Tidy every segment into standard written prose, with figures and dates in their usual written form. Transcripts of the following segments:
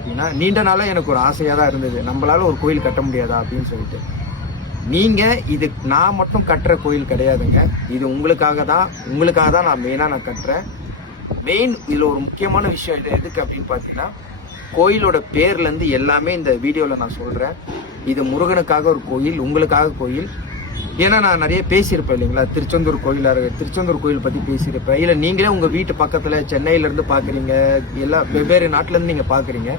பார்த்தீங்கன்னா, நீண்ட நாளாக எனக்கு ஒரு ஆசையாக தான் இருந்தது, நம்மளால ஒரு கோயில் கட்ட முடியாதா அப்படின்னு சொல்லிட்டு. நீங்கள் இது நான் மட்டும் கட்டுற கோயில் கிடையாதுங்க, இது உங்களுக்காக தான் நான் மெயினாக கட்டுறேன். மெயின் இதில் ஒரு முக்கியமான விஷயம் இது எதுக்கு அப்படின்னு பார்த்தீங்கன்னா, கோயிலோட பேர்லேருந்து எல்லாமே இந்த வீடியோவில் நான் சொல்கிறேன். இது முருகனுக்காக ஒரு கோயில், உங்களுக்காக கோயில். ஏன்னா நான் நிறைய பேசியிருப்பேன் இல்லைங்களா, திருச்செந்தூர் திருச்செந்தூர் கோயில் பற்றி பேசியிருப்பேன். இல்லை நீங்களே உங்கள் வீட்டு பக்கத்தில் சென்னையிலேருந்து பார்க்குறீங்க, எல்லா வெவ்வேறு நாட்டிலேருந்து நீங்கள் பார்க்குறீங்க.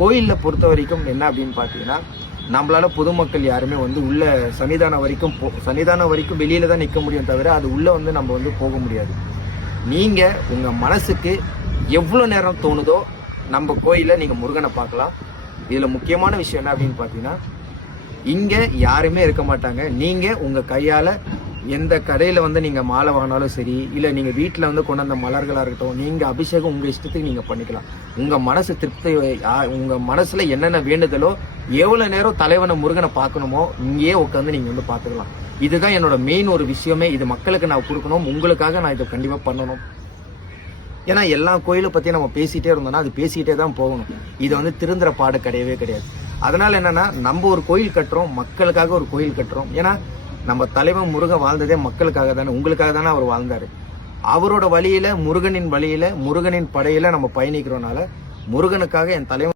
கோயிலில் பொறுத்த வரைக்கும் என்ன அப்படின்னு பார்த்தீங்கன்னா, நம்மளால பொதுமக்கள் யாருமே உள்ள சன்னிதானம் வரைக்கும் வெளியில தான் நிற்க முடியும், தவிர அது உள்ள நம்ம போக முடியாது. நீங்கள் உங்கள் மனசுக்கு எவ்வளோ நேரம் தோணுதோ நம்ம கோயிலில் நீங்கள் முருகனை பார்க்கலாம். இதில் முக்கியமான விஷயம் என்ன அப்படின்னு பார்த்தீங்கன்னா, இங்கே யாருமே இருக்க மாட்டாங்க. நீங்கள் உங்கள் கையால் எந்த கடையில் நீங்கள் மாலை வாங்கினாலும் சரி, இல்லை நீங்கள் வீட்டில் கொண்டு வந்த மலர்களாக இருக்கட்டும், நீங்கள் அபிஷேகம் உங்கள் இஷ்டத்துக்கு நீங்கள் பண்ணிக்கலாம். உங்கள் மனசு திருப்தி, உங்கள் மனசில் என்னென்ன வேண்டுதலோ, எவ்வளோ நேரம் தலைவனை முருகனை பார்க்கணுமோ இங்கேயே உட்காந்து நீங்கள் பார்த்துக்கலாம். இதுதான் என்னோட மெயின் ஒரு விஷயமே. இது மக்களுக்கு நான் கொடுக்கணும், உங்களுக்காக நான் இதை கண்டிப்பாக பண்ணணும். ஏன்னா எல்லா கோயிலை பற்றி நம்ம பேசிகிட்டே இருந்தோம்னா அது பேசிக்கிட்டே தான் போகணும். இது திருந்துற பாடு கிடையவே கிடையாது. அதனால் என்னென்னா, நம்ம ஒரு கோயில் கட்டுறோம், மக்களுக்காக ஒரு கோயில் கட்டுறோம். ஏன்னா நம்ம தலைவன் முருகன் வாழ்ந்ததே மக்களுக்காக தானே, உங்களுக்காக தானே அவர் வாழ்ந்தார். அவரோட வழியில், முருகனின் வழியில், முருகனின் படையில் நம்ம பயணிக்கிறோனால முருகனுக்காக என் தலைவன்